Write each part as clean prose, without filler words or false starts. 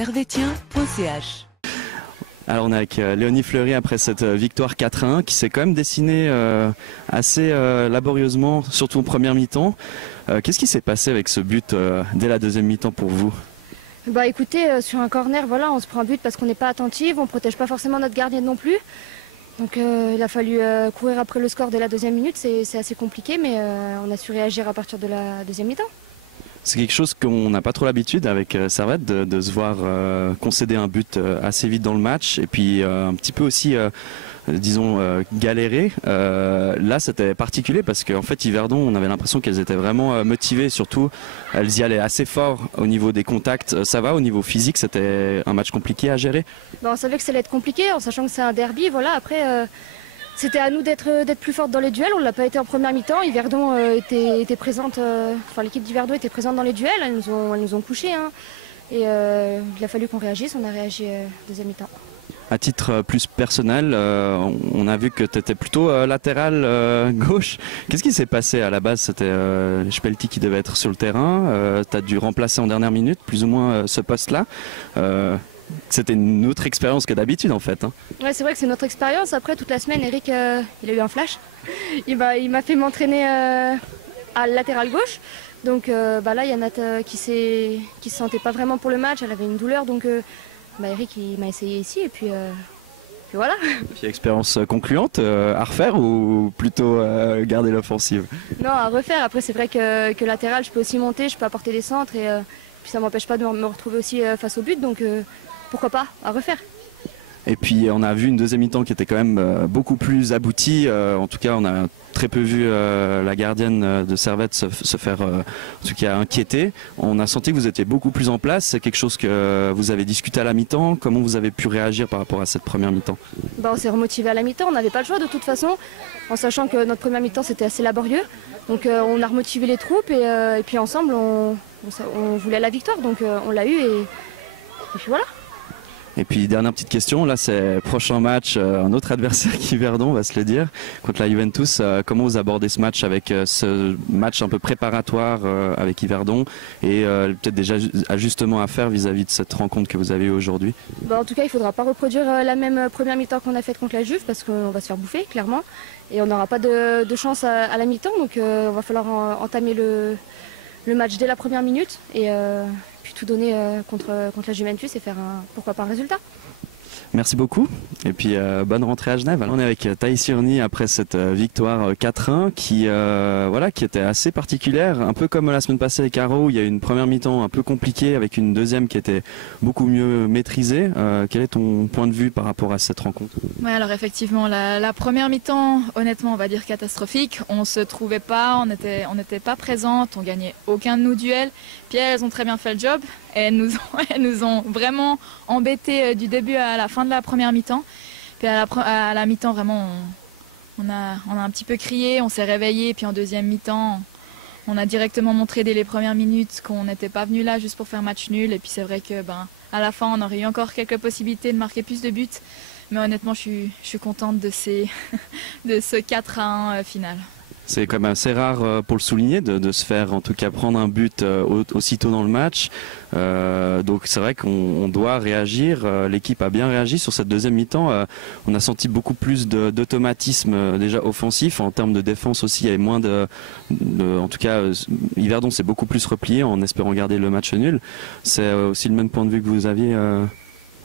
servetien.ch. Alors on est avec Léonie Fleury après cette victoire 4-1 qui s'est quand même dessinée assez laborieusement, surtout en première mi-temps. Qu'est-ce qui s'est passé avec ce but dès la deuxième mi-temps pour vous? Bah écoutez, sur un corner, voilà, on se prend un but parce qu'on n'est pas attentif, on ne protège pas forcément notre gardien non plus. Donc il a fallu courir après le score dès la deuxième minute, c'est assez compliqué, mais on a su réagir à partir de la deuxième mi-temps. C'est quelque chose qu'on n'a pas trop l'habitude avec Servette de se voir concéder un but assez vite dans le match et puis un petit peu aussi, disons, galérer. Là, c'était particulier parce qu'en fait, Yverdon, on avait l'impression qu'elles étaient vraiment motivées. Surtout, elles y allaient assez fort au niveau des contacts. Ça va, au niveau physique, c'était un match compliqué à gérer? On savait que ça allait être compliqué en sachant que c'est un derby. Voilà, après, c'était à nous d'être plus forte dans les duels. On ne l'a pas été en première mi-temps. Yverdon était présente, enfin l'équipe d'Yverdon était présente dans les duels. Elles nous ont couchés. Hein. Et il a fallu qu'on réagisse. On a réagi deuxième mi-temps. À titre plus personnel, on a vu que tu étais plutôt latéral gauche. Qu'est-ce qui s'est passé à la base? C'était Spelti qui devait être sur le terrain. Tu as dû remplacer en dernière minute plus ou moins ce poste-là. C'était une autre expérience que d'habitude en fait. Hein. Ouais, c'est vrai que c'est notre expérience. Après, toute la semaine, Eric, il a eu un flash. Il m'a fait m'entraîner à latéral gauche. Donc là, il y a Nat qui se sentait pas vraiment pour le match. Elle avait une douleur. Donc Eric, il m'a essayé ici. Et puis voilà. Puis expérience concluante à refaire ou plutôt garder l'offensive? Non, à refaire. Après, c'est vrai que latéral, je peux aussi monter. Je peux apporter des centres. Et puis ça ne m'empêche pas de me retrouver aussi face au but. Donc pourquoi pas, à refaire. Et puis on a vu une deuxième mi-temps qui était quand même beaucoup plus aboutie. En tout cas, on a très peu vu la gardienne de Servette se faire en tout cas inquiéter. On a senti que vous étiez beaucoup plus en place. C'est quelque chose que vous avez discuté à la mi-temps. Comment vous avez pu réagir par rapport à cette première mi-temps? On s'est remotivé à la mi-temps. On n'avait pas le choix de toute façon, en sachant que notre première mi-temps c'était assez laborieux. Donc on a remotivé les troupes et puis ensemble on voulait la victoire. Donc on l'a eu et puis voilà. Et puis dernière petite question, là c'est prochain match, un autre adversaire qu'Yverdon, on va se le dire, contre la Juventus. Comment vous abordez ce match avec ce match un peu préparatoire avec Yverdon et peut-être des ajustements à faire vis-à-vis de cette rencontre que vous avez eue aujourd'hui? En tout cas, il ne faudra pas reproduire la même première mi-temps qu'on a faite contre la Juve parce qu'on va se faire bouffer clairement et on n'aura pas de chance à la mi-temps. Donc il va falloir entamer le match dès la première minute et puis tout donner contre la Juventus et faire pourquoi pas un résultat. Merci beaucoup et puis bonne rentrée à Genève. On est avec Thaïs Urny après cette victoire 4-1 qui était assez particulière, un peu comme la semaine passée avec Arrow où il y a eu une première mi-temps un peu compliquée avec une deuxième qui était beaucoup mieux maîtrisée. Quel est ton point de vue par rapport à cette rencontre? Ouais, alors effectivement la première mi-temps, honnêtement on va dire catastrophique. On se trouvait pas, on n'était pas présente, on gagnait aucun de nos duels. Puis elles ont très bien fait le job et elles nous ont vraiment embêtés du début à la fin de la première mi-temps. Puis à la mi-temps, vraiment, on a un petit peu crié, on s'est réveillé. Puis en deuxième mi-temps, on a directement montré dès les premières minutes qu'on n'était pas venu là juste pour faire match nul. Et puis c'est vrai que à la fin, on aurait eu encore quelques possibilités de marquer plus de buts. Mais honnêtement, je suis contente de ce 4-1 final. C'est quand même assez rare pour le souligner de se faire en tout cas prendre un but aussitôt dans le match. Donc c'est vrai qu'on doit réagir. L'équipe a bien réagi sur cette deuxième mi-temps. On a senti beaucoup plus d'automatisme déjà offensif. En termes de défense aussi, il y avait moins en tout cas, Yverdon s'est beaucoup plus replié en espérant garder le match nul. C'est aussi le même point de vue que vous aviez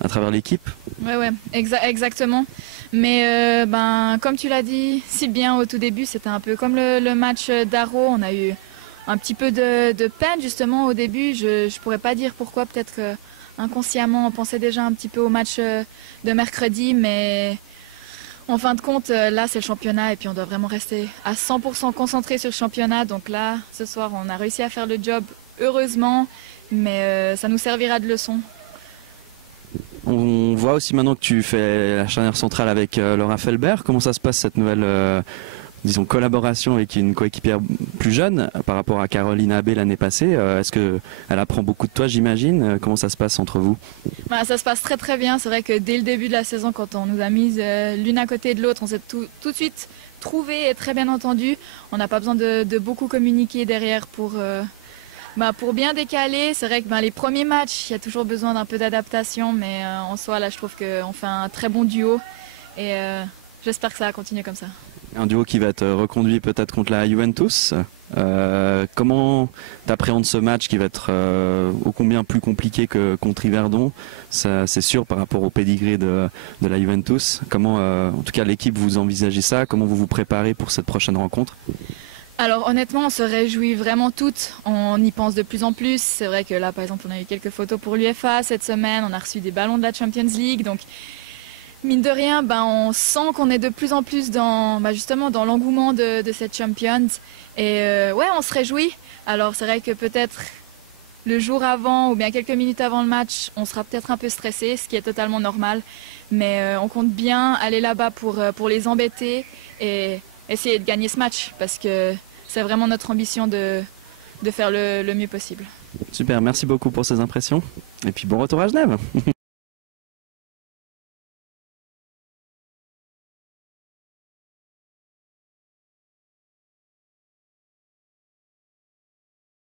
à travers l'équipe? Ouais, exactement. Mais comme tu l'as dit si bien au tout début, c'était un peu comme le match d'Arrow. On a eu un petit peu de peine justement au début. Je ne pourrais pas dire pourquoi. Peut-être qu'inconsciemment, on pensait déjà un petit peu au match de mercredi. Mais en fin de compte, là, c'est le championnat. Et puis, on doit vraiment rester à 100% concentré sur le championnat. Donc là, ce soir, on a réussi à faire le job, heureusement. Mais ça nous servira de leçon. On voit aussi maintenant que tu fais la charnière centrale avec Laura Felbert. Comment ça se passe cette nouvelle disons, collaboration avec une coéquipière plus jeune par rapport à Caroline Abbé l'année passée? Est-ce qu'elle apprend beaucoup de toi, j'imagine? Comment ça se passe entre vous? Ça se passe très très bien. C'est vrai que dès le début de la saison, quand on nous a mises l'une à côté de l'autre, on s'est tout de suite trouvées et très bien entendues. On n'a pas besoin de beaucoup communiquer derrière pour Pour bien décaler, c'est vrai que les premiers matchs, il y a toujours besoin d'un peu d'adaptation, mais en soi, là, je trouve qu'on fait un très bon duo et j'espère que ça va continuer comme ça. Un duo qui va être reconduit peut-être contre la Juventus. Comment t'appréhendes ce match qui va être ô combien plus compliqué que contre Yverdon, ça c'est sûr par rapport au pédigré de la Juventus. Comment, en tout cas l'équipe, vous envisagez ça? Comment vous vous préparez pour cette prochaine rencontre? Alors honnêtement, on se réjouit vraiment toutes, on y pense de plus en plus. C'est vrai que là par exemple on a eu quelques photos pour l'UEFA cette semaine, on a reçu des ballons de la Champions League, donc mine de rien, on sent qu'on est de plus en plus dans, justement dans l'engouement de cette Champions. Et ouais, on se réjouit. Alors c'est vrai que peut-être le jour avant ou bien quelques minutes avant le match, on sera peut-être un peu stressé, ce qui est totalement normal. Mais on compte bien aller là-bas pour les embêter et essayer de gagner ce match parce que c'est vraiment notre ambition de faire le mieux possible. Super, merci beaucoup pour ces impressions et puis bon retour à Genève.